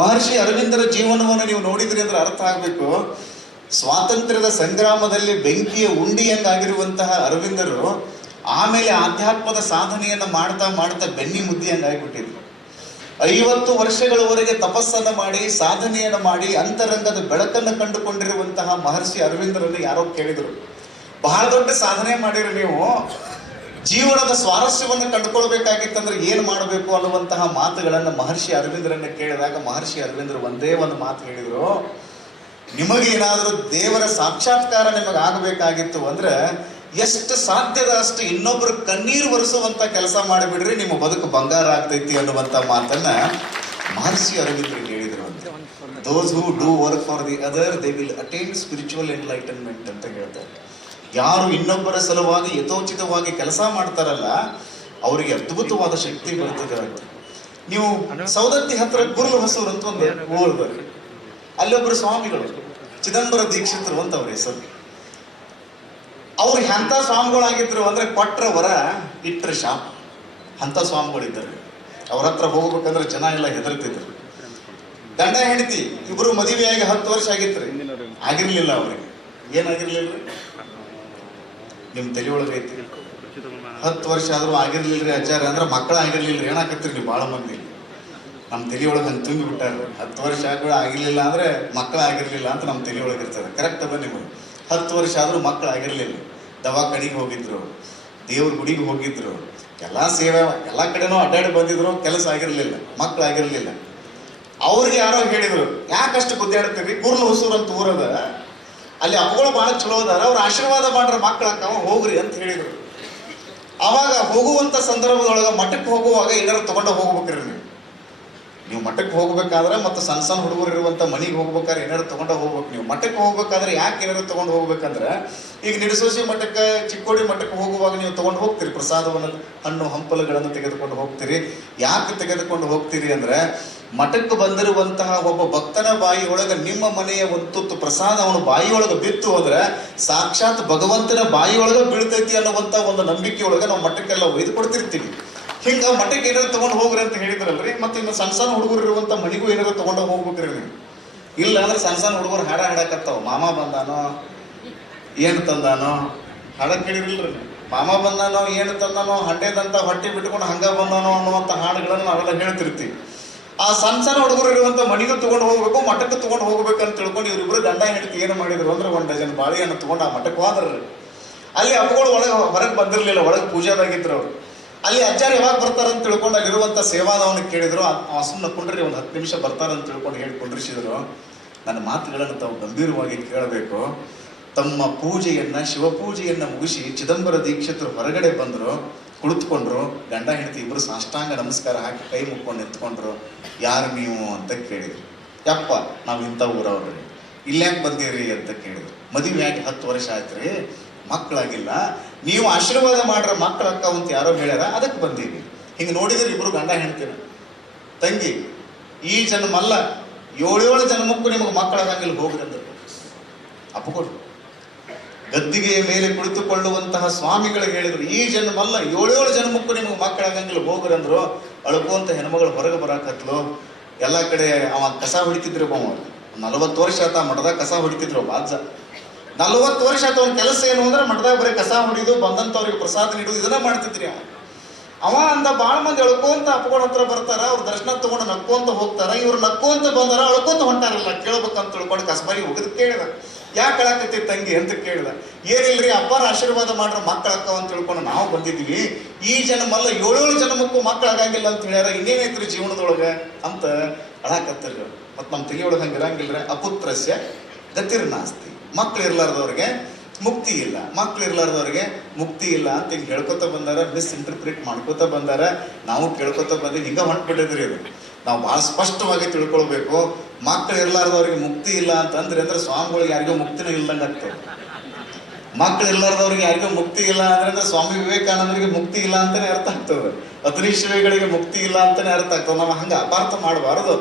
ಮಹರ್ಷಿ ಅರವಿಂದರ ಜೀವನವನ್ನು ನೀವು ನೋಡಿದ್ರಿ ಅಂದ್ರೆ ಅರ್ಥ ಆಗಬೇಕು. ಸ್ವಾತಂತ್ರ್ಯದ ಸಂಗ್ರಾಮದಲ್ಲಿ ಬೆಂಕಿಯ ಉಂಡಿಯಂಗಾಗಿರುವಂತಹ ಅರವಿಂದರು ಆಮೇಲೆ ಆಧ್ಯಾತ್ಮದ ಸಾಧನೆಯನ್ನು ಮಾಡ್ತಾ ಮಾಡ್ತಾ ಬೆನ್ನಿ ಮುದ್ದಿಯಂಗಾಗ್ಬಿಟ್ಟಿದ್ರು ಐವತ್ತು ವರ್ಷಗಳವರೆಗೆ ತಪಸ್ಸನ್ನ ಮಾಡಿ, ಸಾಧನೆಯನ್ನ ಮಾಡಿ, ಅಂತರಂಗದ ಬೆಳಕನ್ನು ಕಂಡುಕೊಂಡಿರುವಂತಹ ಮಹರ್ಷಿ ಅರವಿಂದರನ್ನು ಯಾರೋ ಕೇಳಿದರು. ಬಹಳ ದೊಡ್ಡ ಸಾಧನೆ ಮಾಡಿರೋ ನೀವು. ಜೀವನದ ಸ್ವಾರಸ್ಯವನ್ನು ಕಂಡುಕೊಳ್ಬೇಕಾಗಿತ್ತಂದ್ರೆ ಏನು ಮಾಡಬೇಕು ಅನ್ನುವಂತಹ ಮಾತುಗಳನ್ನು ಮಹರ್ಷಿ ಅರವಿಂದರನ್ನ ಕೇಳಿದಾಗ ಮಹರ್ಷಿ ಅರವಿಂದರು ಒಂದೇ ಒಂದು ಮಾತು ಹೇಳಿದರು. ನಿಮಗೆ ಏನಾದರೂ ದೇವರ ಸಾಕ್ಷಾತ್ಕಾರ ನಿಮಗೆ ಆಗಬೇಕಾಗಿತ್ತು ಅಂದ್ರೆ ಎಷ್ಟು ಸಾಧ್ಯದ ಅಷ್ಟು ಇನ್ನೊಬ್ರು ಕಣ್ಣೀರು ಒರೆಸುವಂತ ಕೆಲಸ ಮಾಡಿಬಿಡ್ರಿ, ನಿಮ್ಮ ಬದುಕು ಬಂಗಾರ ಆಗ್ತೈತಿ ಅನ್ನುವಂತ ಮಾತನ್ನ ಮಹರ್ಷಿ ಅರವಿಂದರು ಹೇಳಿದರು ಅಂತ. Those who do work for the other they will attain spiritual enlightenment ಅಂತ ಹೇಳ್ತಾರೆ. ಯಾರು ಇನ್ನೊಬ್ಬರ ಸಲುವಾಗಿ ಯಥೋಚಿತವಾಗಿ ಕೆಲಸ ಮಾಡ್ತಾರಲ್ಲ, ಅವರಿಗೆ ಅದ್ಭುತವಾದ ಶಕ್ತಿ ಬರ್ತದೆ ನೀವು ಸೌದತ್ತಿ ಹತ್ರ ಗುರುಲು ಹೊಸೂರು ಅಂತ ಒಂದು ಊರದ. ಅಲ್ಲೊಬ್ಬರು ಸ್ವಾಮಿಗಳು, ಚಿದಂಬರ ದೀಕ್ಷಿತರು ಅಂತ ಅವ್ರ ಹೆಸರು. ಅವ್ರು ಎಂಥ ಸ್ವಾಮಿಗಳಾಗಿದ್ರು ಅಂದ್ರೆ ಕೊಟ್ರ ವರ ಇಟ್ರ ಶಾಪ. ಅಂತ ಸ್ವಾಮಿಗಳಿದ್ದಾರೆ. ಅವ್ರ ಹತ್ರ ಹೋಗ್ಬೇಕಂದ್ರೆ ಜನ ಎಲ್ಲ ಹೆದರ್ತಿದ್ರು. ಗಂಡ, ಹೆಂಡತಿ, ಇಬ್ರು ಮದುವೆಯಾಗಿ ಹತ್ತು ವರ್ಷ ಆಗಿತ್ರಿ ಆಗಿರ್ಲಿಲ್ಲ ಅವ್ರಿಗೆ. ಏನಾಗಿರ್ಲಿಲ್ಲ? ನಿಮ್ ತಲೆ ಒಳಗೆ ಐತಿ. ಹತ್ತು ವರ್ಷ ಆದರೂ ಆಗಿರ್ಲಿಲ್ಲರಿ ಅಜ್ಜಾರ ಅಂದ್ರೆ ಮಕ್ಕಳ ಆಗಿರ್ಲಿಲ್ಲ ಏನಾಕತ್ತೀರಿ ನೀವು ಭಾಳ ಮಂದಿ ನಮ್ಮ ತಲೆ ಹಂಗೆ ತುಂಬಿ ಬಿಟ್ಟಾರ. ಹತ್ತು ವರ್ಷ ಕೂಡ ಆಗಿರಲಿಲ್ಲ ಅಂದರೆ ಮಕ್ಕಳು ಆಗಿರಲಿಲ್ಲ ಅಂತ ನಮ್ಮ ತಲೆ ಒಳಗೆ ಇರ್ತದೆ ಕರೆಕ್ಟ್ ಅದ ನಿಮಗೆ ಹತ್ತು ವರ್ಷ ಆದರೂ ಮಕ್ಕಳು ಆಗಿರಲಿಲ್ಲ. ದವಾಖಾನಿಗೆ ಹೋಗಿದ್ರು, ದೇವ್ರ ಗುಡಿಗೆ ಹೋಗಿದ್ರು, ಎಲ್ಲ ಸೇವೆ, ಎಲ್ಲ ಕಡೆನೂ ಅಡ್ಡಾಡಿ ಬಂದಿದ್ರು, ಕೆಲಸ ಆಗಿರಲಿಲ್ಲ, ಮಕ್ಕಳು ಆಗಿರಲಿಲ್ಲ. ಅವ್ರಿಗೆ ಯಾರೋ ಹೇಳಿದರು ಯಾಕಷ್ಟು ಗುದ್ದಾಡ್ತೀರಿ ಕುರ್ಲು ಹೊಸೂರು ಅಂತ ಊರದ. ಅಲ್ಲಿ ಅಪ್ಪಗಳು ಭಾಳ ಚಲೋ ಅದಾರ. ಅವ್ರು ಆಶೀರ್ವಾದ ಮಾಡ್ರ ಮಕ್ಕಳ ಅವ ಹೋಗ್ರಿ ಅಂತ ಹೇಳಿದರು. ಅವಾಗ ಹೋಗುವಂತ ಸಂದರ್ಭದೊಳಗೆ ಮಠಕ್ಕೆ ಹೋಗುವಾಗ ಏನಾರು ತೊಗೊಂಡು ಹೋಗ್ಬೇಕ್ರಿ ನೀವು. ನೀವು ಮಠಕ್ಕೆ ಹೋಗ್ಬೇಕಾದ್ರೆ ಮತ್ತು ಸಣ್ಣ ಸಣ್ಣ ಹುಡುಗರು ಇರುವಂತ ಮನೆಗೆ ಹೋಗ್ಬೇಕಾದ್ರೆ ಏನಾರು ತಗೊಂಡು ಹೋಗ್ಬೇಕು ನೀವು. ಮಠಕ್ಕೆ ಹೋಗ್ಬೇಕಾದ್ರೆ ಯಾಕೆ ಏನಾರು ತಗೊಂಡು ಹೋಗ್ಬೇಕಂದ್ರೆ ಈಗ ನಿಡಸೋಸಿ ಮಠಕ್ಕೆ, ಚಿಕ್ಕೋಡಿ ಮಠಕ್ಕೆ ಹೋಗುವಾಗ ನೀವು ತಗೊಂಡು ಹೋಗ್ತೀರಿ ಪ್ರಸಾದವನ್ನು, ಹಣ್ಣು ಹಂಪಲುಗಳನ್ನು ತೆಗೆದುಕೊಂಡು ಹೋಗ್ತೀರಿ. ಯಾಕೆ ತೆಗೆದುಕೊಂಡು ಹೋಗ್ತೀರಿ ಅಂದ್ರೆ ಮಠಕ್ಕೆ ಬಂದಿರುವಂತಹ ಒಬ್ಬ ಭಕ್ತನ ಬಾಯಿ ಒಳಗೆ ನಿಮ್ಮ ಮನೆಯ ಒಂದು ಪ್ರಸಾದ ಅವನು ಬಾಯಿ ಒಳಗೆ ಬಿತ್ತು ಹೋದ್ರೆ ಸಾಕ್ಷಾತ್ ಭಗವಂತನ ಬಾಯಿ ಒಳಗೆ ಬೀಳ್ತೈತಿ ಅನ್ನುವಂತ ಒಂದು ನಂಬಿಕೆಯೊಳಗೆ ನಾವು ಮಠಕ್ಕೆಲ್ಲ ಒಯ್ದು ಕೊಡ್ತಿರ್ತೀವಿ. ಹಿಂಗ ಮಠಕ್ಕೆ ಏನಾರು ತಗೊಂಡು ಹೋಗ್ರಿ ಅಂತ ಹೇಳಿದ್ರಲ್ರಿ, ಮತ್ತೆ ಇನ್ನು ಸಣ್ಣ ಸಣ್ಣ ಹುಡುಗರು ಇರುವಂತ ಮನೆಗೂ ಏನಾರು ತಗೊಂಡು ಹೋಗ್ಬೇಕ್ರಿ ನೀವು. ಇಲ್ಲ ಅಂದ್ರೆ ಸಣ್ಣ ಸಣ್ಣ ಹುಡುಗರು ಹಾಡ ಹಾಡಕತ್ತಾವ, ಮಾಮ ಬಂದಾನೋ, ಏನು ತಂದಾನೋ? ಹಾಡ ಕೇಳಿರಿಲ್ರಿ? ಮಾಮ ಬಂದಾನೋ, ಏನು ತಂದಾನೋ, ಹಂಡೆದಂತ ಹೊಟ್ಟೆ ಬಿಟ್ಕೊಂಡು ಹಂಗ ಬಂದಾನೋ ಅನ್ನುವಂಥ ಹಾಡುಗಳನ್ನು ನಾವೆಲ್ಲ ಹೇಳ್ತಿರ್ತೀವಿ. ಆ ಸಣ್ಣ ಸಣ್ಣ ಹುಡುಗರು ಇರುವಂತ ಮನೆಗೂ ತಗೊಂಡು ಹೋಗ್ಬೇಕು, ಮಠಕ್ಕೆ ತಗೊಂಡು ಹೋಗ್ಬೇಕು ಅಂತ ತಿಳ್ಕೊಂಡು ಇವರಿಬ್ರು ಗಂಡ ಹೆಂಡತಿ ಏನು ಮಾಡಿದ್ರು ಅಂದ್ರೆ ಒಂದು ಡಜನ್ ಬಾಳೆಹಣ್ಣು ತಗೊಂಡು ಆ ಮಠಕ್ಕೆ ಹೋದ್ರಿ ಅಲ್ಲಿ ಹಬ್ಬಗಳು ಒಳಗೆ ಹೊರಗೆ ಬಂದಿರಲಿಲ್ಲ, ಒಳಗೆ ಪೂಜಾದಾಗಿದ್ರು ಅವರು. ಅಲ್ಲಿ ಅಜ್ಜಾರು ಯಾವಾಗ ಬರ್ತಾರೆ ಅಂತ ತಿಳ್ಕೊಂಡು ಅಲ್ಲಿರುವಂತ ಸೇವಾದವನ್ನ ಕೇಳಿದ್ರು, ಆ ಸುಮ್ಮನೆ ಕುಂಡ್ರಿ, ಒಂದು ಹತ್ತು ನಿಮಿಷ ಬರ್ತಾರೆ ಅಂತ ತಿಳ್ಕೊಂಡು ಹೇಳಿ ಕುಂಡ್ರಿಸಿದ್ರು. ನನ್ನ ಮಾತುಗಳನ್ನು ತಾವು ಗಂಭೀರವಾಗಿ ಕೇಳಬೇಕು. ತಮ್ಮ ಪೂಜೆಯನ್ನ, ಶಿವಪೂಜೆಯನ್ನ ಮುಗಿಸಿ ಚಿದಂಬರ ದೀಕ್ಷಿತರು ಹೊರಗಡೆ ಬಂದ್ರು. ಕುಳಿತುಕೊಂಡ್ರು, ಗಂಡ, ಹೆಂಡತಿ ಇಬ್ಬರು ಸಾಷ್ಟಾಂಗ ನಮಸ್ಕಾರ ಹಾಕಿ ಕೈ ಮುಕ್ಕೊಂಡು ನಿಂತ್ಕೊಂಡ್ರು ಯಾರು ನೀವು ಅಂತ ಕೇಳಿದ್ರು. ಯಪ್ಪ, ನಾವು ಇಂಥ ಊರವ್ರಿ. ಇಲ್ಲ್ಯಾಕೆ ಬಂದೀರಿ ಅಂತ ಕೇಳಿದ್ರು. ಮದುವೆಯಾಗಿ ಹತ್ತು ವರ್ಷ ಆಯ್ತ್ರಿ ಮಕ್ಕಳಾಗಿಲ್ಲ. ನೀವು ಆಶೀರ್ವಾದ ಮಾಡ್ರ ಮಕ್ಕಳ ಅಕ್ಕ ಅಂತ ಯಾರೋ ಹೇಳ್ಯಾರ ಅದಕ್ಕೆ ಬಂದೀವಿ ಹಿಂಗೆ ನೋಡಿದ್ರೆ ಇಬ್ಬರು ಗಂಡ ಹೆಣ್ತೀರ ತಂಗಿ, ಈ ಜನ್ಮಲ್ಲ ಏಳೇಳು ಜನ್ಮಕ್ಕೂ ನಿಮಗೆ ಮಕ್ಕಳಾಗಂಗಿಲ್ಲ ಹೋಗ್ರಿ ಅಪ್ಪ ಅಪ್ಪಕೊಡು ಗದ್ದಿಗೆಯ ಮೇಲೆ ಕುಳಿತುಕೊಳ್ಳುವಂತಹ ಸ್ವಾಮಿಗಳಿಗೆ ಹೇಳಿದ್ರು, ಈ ಜನ್ಮಲ್ಲ, ಏಳೇಳು ಜನ್ಮಕ್ಕೂ ನಿಮಗೆ ಮಕ್ಕಳಾಗಂಗಿಲ್ಲ ಹೋಗ್ರಿ ಅಂದ್ರು. ಅಳ್ಕೊಂತ ಹೆಣ್ಮಗಳು ಹೊರಗೆ ಬರಾಕತ್ಲು. ಎಲ್ಲ ಕಡೆ ಅವ ಕಸ ಹೊಡಿತಿದ್ರು ಒಬ್ಬ. ನಲವತ್ತು ವರ್ಷ ಆತ ಮಠದಾಗ ಕಸ ಹೊಡಿತಿದ್ರು ಬಾಜ ನಲವತ್ತು ವರ್ಷ ಆತ ಒಂದು ಕೆಲಸ ಏನು ಅಂದ್ರೆ ಮಠದಾಗ ಬರೀ ಕಸ ಹೊಡಿದು ಬಂದಂತವ್ರಿಗೆ ಪ್ರಸಾದ ನೀಡುದು, ಇದನ್ನ ಮಾಡ್ತಿದ್ರಿ ಅವ. ಅವ ಅಂದ, ಬಾಳ ಮಂದಿ ಅಳ್ಕೊಂತ ಅಪ್ಪಗಳ ಹತ್ರ ಬರ್ತಾರ, ಅವ್ರ ದರ್ಶನ ತಗೊಂಡು ನಕ್ಕೊಂತ ಹೋಗ್ತಾರ, ಇವ್ರು ನಕ್ಕೊಂತ ಬಂದಾರ ಅಳ್ಕೊಂತ ಹೊಂಟಾರಲ್ಲ, ಕೇಳ್ಬೇಕಂತ ತಿಳ್ಕೊಂಡು ಕಸಬರಿ ಹೋಗಿದ್ ಕೇಳಿದ. ಯಾಕೆ ಅಳಕತ್ತಿ ತಂಗಿ ಅಂತ ಕೇಳಿದ. ಏನಿಲ್ರಿ, ಅಪ್ಪರ ಆಶೀರ್ವಾದ ಮಾಡ್ರೆ ಮಕ್ಕಳ ಅಕ್ಕ ಅಂತ ತಿಳ್ಕೊಂಡು ನಾವು ಬಂದಿದ್ದೀವಿ. ಈ ಜನ್ಮಲ್ಲ ಏಳೇಳು ಜನ್ಮಕ್ಕೂ ಮಕ್ಕಳಾಗಂಗಿಲ್ಲ ಅಂತ ಹೇಳ್ಯಾರ. ಇನ್ನೇನೈತ್ರಿ ಜೀವನದೊಳಗೆ ಅಂತ ಅಳಕತ್ತಿರ್ರಿ ಮತ್ತು ನಮ್ಮ ತಂಗಿಯೊಳಗೆ ಹಂಗೆ ಇರಂಗಿಲ್ರಿ, ಅಪುತ್ರಸ್ಯ ಗತಿರ್ನಾಸ್ತಿ ಮಕ್ಳು ಇರ್ಲಾರ್ದವ್ರಿಗೆ ಮುಕ್ತಿ ಇಲ್ಲ. ಮಕ್ಳು ಇರ್ಲಾರ್ದವ್ರಿಗೆ ಮುಕ್ತಿ ಇಲ್ಲ ಅಂತ ಹಿಂಗೆ ಹೇಳ್ಕೊತ ಬಂದಾರ ಮಿಸ್ ಇಂಟರ್ಪ್ರಿಟ್ ಮಾಡ್ಕೋತ ಬಂದಾರ. ನಾವು ಕೇಳ್ಕೊತ ಬಂದಿದ್ದು ಹಿಂಗೆ ಹೊಂಟ್ಬಿಟ್ಟಿದ್ರಿ ಇದು. ನಾವು ಭಾಳ ಸ್ಪಷ್ಟವಾಗಿ ತಿಳ್ಕೊಳ್ಬೇಕು. ಮಕ್ಳು ಇರ್ಲಾರ್ದವ್ರಿಗೆ ಮುಕ್ತಿ ಇಲ್ಲ ಅಂತಂದ್ರೆ ಅಂದ್ರೆ ಸ್ವಾಮಿಗಳಿಗೆ ಯಾರಿಗೂ ಮುಕ್ತಿನೂ ಇಲ್ದಂಗೆ ಆಗ್ತದೆ. ಮಕ್ಕಳು ಇರ್ಲಾರ್ದವ್ರಿಗೆ ಯಾರಿಗೂ ಮುಕ್ತಿ ಇಲ್ಲ ಅಂದ್ರೆ ಸ್ವಾಮಿ ವಿವೇಕಾನಂದರಿಗೆ ಮುಕ್ತಿ ಇಲ್ಲ ಅಂತಾನೆ ಅರ್ಥ ಆಗ್ತದೆ. ಅತನೀಶ್ವರಿಗಳಿಗೆ ಮುಕ್ತಿ ಇಲ್ಲ ಅಂತಾನೆ ಅರ್ಥ ಆಗ್ತದೆ. ನಾವು ಹಂಗೆ ಅಪಾರ್ಥ ಮಾಡಬಾರದು.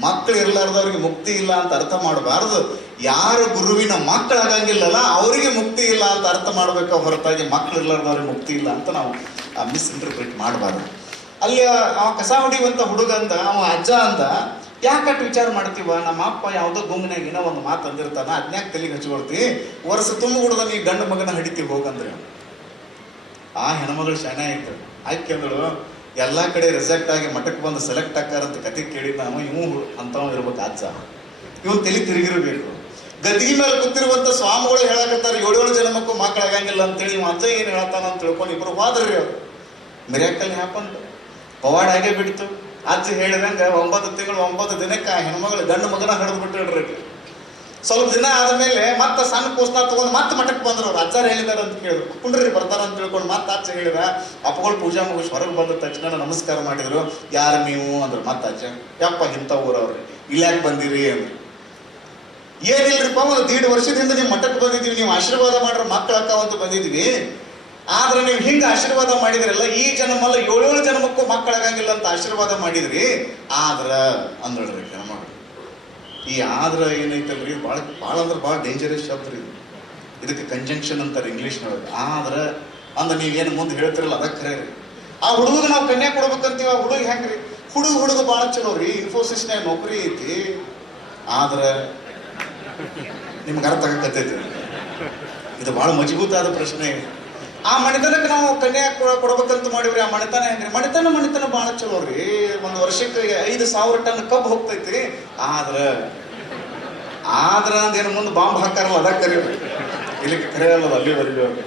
ಮಕ್ಕಳು ಇರ್ಲಾರ್ದವ್ರಿಗೆ ಮುಕ್ತಿ ಇಲ್ಲ ಅಂತ ಅರ್ಥ ಮಾಡಬಾರದು. ಯಾರು ಗುರುವಿನ ಮಕ್ಕಳಾಗಂಗಿಲ್ಲಲ್ಲ ಅವರಿಗೆ ಮುಕ್ತಿ ಇಲ್ಲ ಅಂತ ಅರ್ಥ ಮಾಡ್ಬೇಕು ಹೊರತಾಗಿ ಮಕ್ಕಳು ಇರ್ಲಾರ್ದವ್ರಿಗೆ ಮುಕ್ತಿ ಇಲ್ಲ ಅಂತ ನಾವು ಮಿಸ್ ಇಂಟರ್ಪ್ರಿಟ್ ಮಾಡಬಾರ್ದು. ಅಲ್ಲಿ ಅವ ಕಸ ಹೊಡಿಯುವಂತ ಹುಡುಗ ಅಂತ ಅವ ಅಜ್ಜ ಅಂತ ಯಾಕಟ್ಟು ವಿಚಾರ ಮಾಡ್ತೀವ? ನಮ್ಮ ಅಪ್ಪ ಯಾವುದೋ ಗುಂಗಿನಾಗ ಏನೋ ಒಂದು ಮಾತು ಅಂದಿರ್ತಾನ, ಅದ್ನ್ಯಾಕ ತಲೆಗೆ ಹಚ್ಕೊಳ್ತಿ? ವರ್ಷ ತುಂಬ ಹುಡ್ದ ನೀ ಗಂಡು ಮಗನ ಹಡಿತಿ ಹೋಗಂದ್ರೆ ಆ ಹೆಣ್ಮಗಳು ಶಾಣೆ ಆಯ್ತು. ಆಯ್ಕೆ ಅಂದಳು ಎಲ್ಲಾ ಕಡೆ ರಿಸೆಕ್ಟ್ ಆಗಿ ಮಠಕ್ಕೆ ಬಂದು ಸೆಲೆಕ್ಟ್ ಆಕಾರ ಅಂತ ಕತೆ ಕೇಳಿ ನಾವು ಇವು ಅಂತವ ಇರ್ಬೇಕು ಅಜ್ಜ. ಇವು ತಲೆ ತಿರುಗಿರ್ಬೇಕು. ಗದ್ದಿಗೆ ಮೇಲೆ ಕೂತಿರುವಂತ ಸ್ವಾಮಿಗಳು ಹೇಳಕತ್ತಾರ, ಏಳೇಳು ಮಕ್ಕಳು ಆಗಂಗಿಲ್ಲ ಅಂತೇಳಿ ಅಜ್ಜ ಏನು ಹೇಳ್ತಾನ ಅಂತ ತಿಳ್ಕೊಂಡು ಇಬ್ರು ಹೋದ್ರಿ ಅವ್ರು. ಮಿರಾಕಲ್ ಪವಾಡ ಆಗೇ ಬಿಡ್ತು? ಅಜ್ಜಿ ಹೇಳಿದಂಗೆ ಒಂಬತ್ತು ತಿಂಗಳು, ಒಂಬತ್ತು ದಿನಕ್ಕೆ ಹೆಣ್ಮಗಳು ಗಂಡು ಮಗನ ಹಡಿದು ಬಿಟ್ಟಿಡ್ರಿ ಸ್ವಲ್ಪ ದಿನ ಆದಮೇಲೆ ಮತ್ತೆ ಸಣ್ಣ ಕೂಸ್ನ ತಗೊಂಡು ಮತ್ತೆ ಮಠಕ್ಕೆ ಬಂದರು ಅವ್ರು. ಅಜ್ಜಾರ ಹೇಳಿದಾರೆ ಅಂತ ಕೇಳಿದ್ರು. ಕುಂಡ್ರಿ ಬರ್ತಾರ ಅಂತ ತಿಳ್ಕೊಂಡು ಮತ್ತೆ ಅಜ್ಜ ಹೇಳಿದ, ಅಪ್ಪಗಳು ಪೂಜಾ ಮುಗಿಸಿ ಹೊರಗೆ ಬಂದ ತಕ್ಷಣ ನಮಸ್ಕಾರ ಮಾಡಿದ್ರು. ಯಾರು ನೀವು? ಅಂದ್ರು. ಮತ್ತೆ ಅಜ್ಜ, ಯಪ್ಪ, ಇಂಥ ಊರವ್ರಿ ಇಲ್ಯಾಕೆ ಬಂದಿರಿ? ಅಂದ್ರು. ಏನಿಲ್ರಿಪ್ಪ ಒಂದು ದೀಡ್ ವರ್ಷದಿಂದ ನೀವು ಮಠಕ್ಕೆ ಬಂದಿದ್ದೀವಿ. ನೀವು ಆಶೀರ್ವಾದ ಮಾಡ್ರೆ ಮಕ್ಕಳಕ್ಕ ಅಂತ ಬಂದಿದ್ವಿ ಆದ್ರೆ ನೀವು ಹಿಂಗೆ ಆಶೀರ್ವಾದ ಮಾಡಿದ್ರಲ್ಲ, ಈ ಜನ್ಮಲ್ಲ ಏಳೇಳು ಜನ್ಮಕ್ಕೂ ಮಕ್ಕಳಾಗಂಗಿಲ್ಲ ಅಂತ ಆಶೀರ್ವಾದ ಮಾಡಿದ್ರಿ. ಆದ್ರ ಅಂದ್ರಿ ಹೆಣ್ಮಗಳು ಈ ಆದ್ರ ಏನೈತಲ್ರಿ ಭಾಳ ಭಾಳ ಅಂದ್ರೆ ಭಾಳ ಡೇಂಜರಸ್ ಶಬ್ದ ರೀ ಇದು. ಇದಕ್ಕೆ ಕಂಜಂಕ್ಷನ್ ಅಂತಾರೆ ಇಂಗ್ಲೀಷ್ನೊಳಗೆ ಆದ್ರ ಅಂದ್ರೆ ನೀವೇನು ಮುಂದೆ ಹೇಳ್ತಿರಲ್ಲ, ಅದಕ್ಕೆ ರೀ. ಆ ಹುಡುಗ ನಾವು ಕನ್ಯೆ ಕೊಡ್ಬೇಕಂತೀವಿ, ಆ ಹುಡುಗ ಹೆಂಗ್ರಿ? ಹುಡುಗ ಹುಡುಗ ಭಾಳ ಚಲೋ ರೀ ಇನ್ಫೋಸಿಸ್ನ್ಯಾಗ ನೌಕರಿ ಐತಿ. ಆದ್ರ ನಿಮ್ಗೆ ಅರ್ಥ ಆಗಕತ್ತೈತಿ ಇದು ಭಾಳ ಮಜಬೂತಾದ ಪ್ರಶ್ನೆ. ಆ ಮಣಿತನಕ್ಕೆ ನಾವು ಕನ್ಯಾ ಕೊಡ- ಕೊಡ್ಬೇಕಂತ ಮಾಡಿವ್ರಿ. ಆ ಮಣಿತನ ಹೆಂಗ್ರಿ? ಮಣಿತನ ಮಣಿತನ ಭಾಳ ಚಲೋ ರೀ. ಒಂದು ವರ್ಷಕ್ಕೆ ಐದು ಸಾವಿರ ಟನ್ ಕಬ್ಬು ಹೋಗ್ತೈತಿ. ಆದ್ರ ಆದ್ರ ಅಂದೇನು ಮುಂದೆ ಬಾಂಬ್ ಹಾಕಾರಲ್ಲ, ಅದ ಕರೀರಿ ಇಲ್ಲಿ ಕರೆಯಲ್ಲ ಅಲ್ಲಿವರೆಗೂ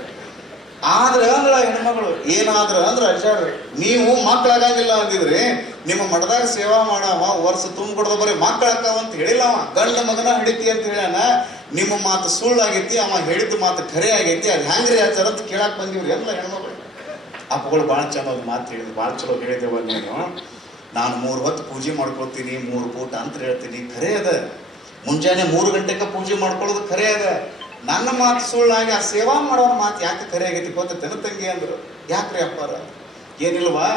ಆದ್ರ ಅಂದ್ರ ಹೆಣ್ಮಗಳು, ಏನಾದ್ರ ಅಂದ್ರ ಅಜ್ಜಾಡ್ರಿ, ನೀವು ಮಕ್ಕಳಾಗಂಗಿಲ್ಲ ಅಂದಿದ್ರಿ ನಿಮ್ಮ ಮಠದಾಗ ಸೇವಾ ಮಾಡವ, ವರ್ಷ ತುಂಬಿಕೊಡ್ದ ಬರೀ ಮಕ್ಕಳಾಕವ ಅಂತ ಹೇಳಿಲ್ಲ ಅವ. ಗಂಡ ಮಗನ ಹಿಡಿತಿ ಅಂತ ಹೇಳ್ಯಾನ. ನಿಮ್ಮ ಮಾತು ಸುಳ್ಳಾಗೈತಿ, ಅವ ಹೇಳಿದ ಮಾತು ಖರೆ ಆಗೈತಿ ಅದು ಹ್ಯಾಂಗ್ರಿ ಆಚಾರ ಅಂತ ಕೇಳಕ್ ಬಂದಿವ್ರಿ ಎಲ್ಲ ಹೆಣ್ಮಗಳು ಅಪ್ಪಗಳು ಭಾಳ ಒಂದು ಮಾತು ಹೇಳಿದ್ರು, ಭಾಳ ಚಲೋ ಹೇಳಿದೆವ ನೀನು. ನಾನು ಮೂರು ಹೊತ್ತು ಪೂಜೆ ಮಾಡ್ಕೊಳ್ತೀನಿ, ಮೂರು ಪೂಟ ಅಂತ ಹೇಳ್ತೀನಿ, ಖರೆ ಅದ. ಮುಂಜಾನೆ ಮೂರು ಗಂಟೆಗೆ ಪೂಜೆ ಮಾಡ್ಕೊಳ್ಳೋದು ಖರೆ ಅದ. ನನ್ನ ಮಾತು ಸುಳ್ಳಾಗಿ ಆ ಸೇವಾ ಮಾಡೋರ ಮಾತು ಯಾಕೆ ಖರೆ ಆಗೈತಿ ಗೊತ್ತ? ತಂಗಿ ಅಂದ್ರು. ಯಾಕ್ರಿ ಅಪ್ಪಾರ? ಏನಿಲ್ವಾ?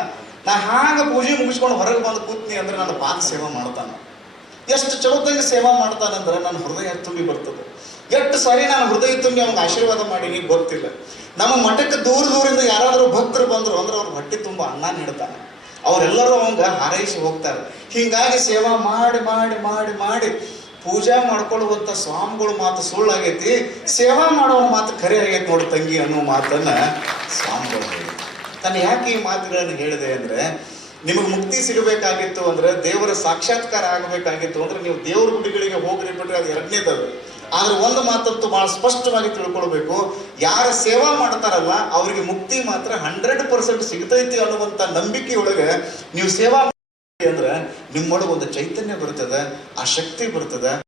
ನಾ ಹಾಗೆ ಪೂಜೆ ಮುಗಿಸ್ಕೊಂಡು ಹೊರಗೆ ಬಂದು ಕೂತ್ನಿ ಅಂದ್ರೆ ನನ್ನ ಪಾದ ಸೇವಾ ಮಾಡ್ತಾನೆ. ಎಷ್ಟು ಚಲೋದಂಗೆ ಸೇವಾ ಮಾಡ್ತಾನಂದ್ರೆ ನನ್ನ ಹೃದಯ ತುಂಬಿ ಬರ್ತದೆ. ಎಷ್ಟು ಸಾರಿ ನಾನು ಹೃದಯ ತುಂಬಿ ಅವ್ನಿಗೆ ಆಶೀರ್ವಾದ ಮಾಡೀನಿ ಗೊತ್ತಿಲ್ಲ ನಮ್ಮ ಮಠಕ್ಕೆ ದೂರ ದೂರಿಂದ ಯಾರಾದರೂ ಭಕ್ತರು ಬಂದರು ಅಂದ್ರೆ ಅವ್ರ ಹೊಟ್ಟೆ ತುಂಬ ಅನ್ನ ನೀಡ್ತಾನೆ ಅವರೆಲ್ಲರೂ ಅವಂಗ ಹಾರೈಸಿ ಹೋಗ್ತಾರೆ. ಹೀಗಾಗಿ ಸೇವಾ ಮಾಡಿ ಮಾಡಿ ಮಾಡಿ ಮಾಡಿ ಪೂಜಾ ಮಾಡ್ಕೊಳ್ಳುವಂಥ ಸ್ವಾಮಿಗಳ ಮಾತು ಸುಳ್ಳಾಗೈತಿ, ಸೇವಾ ಮಾಡೋ ಮಾತು ಖರೆ ಆಗೈತಿ ನೋಡಿ ತಂಗಿ ಅನ್ನೋ ಮಾತನ್ನು ಸ್ವಾಮಿಗಳು ಹೇಳಿ ನಾನು ಯಾಕೆ ಈ ಮಾತುಗಳನ್ನು ಹೇಳಿದೆ ಅಂದ್ರೆ, ನಿಮಗೆ ಮುಕ್ತಿ ಸಿಗಬೇಕಾಗಿತ್ತು ಅಂದ್ರೆ ದೇವರ ಸಾಕ್ಷಾತ್ಕಾರ ಆಗಬೇಕಾಗಿತ್ತು ಅಂದ್ರೆ ನೀವು ದೇವರ ಗುಡಿಗಳಿಗೆ ಹೋಗ್ರಿ ಬಿಟ್ಟರೆ ಅದು ಎರಡನೇದದು. ಆದ್ರೆ ಒಂದು ಮಾತಂತೂ ಬಹಳ ಸ್ಪಷ್ಟವಾಗಿ ತಿಳ್ಕೊಳ್ಬೇಕು. ಯಾರ ಸೇವಾ ಮಾಡ್ತಾರಲ್ಲ, ಅವರಿಗೆ ಮುಕ್ತಿ ಮಾತ್ರ ಹಂಡ್ರೆಡ್ ಪರ್ಸೆಂಟ್ ಸಿಗ್ತೈತಿ ಅನ್ನುವಂತ ನಂಬಿಕೆಯೊಳಗೆ ನೀವು ಸೇವಾ ಅಂದ್ರೆ ನಿಮ್ಮೊಳಗೆ ಒಂದು ಚೈತನ್ಯ ಬರ್ತದೆ, ಆ ಶಕ್ತಿ ಬರ್ತದೆ.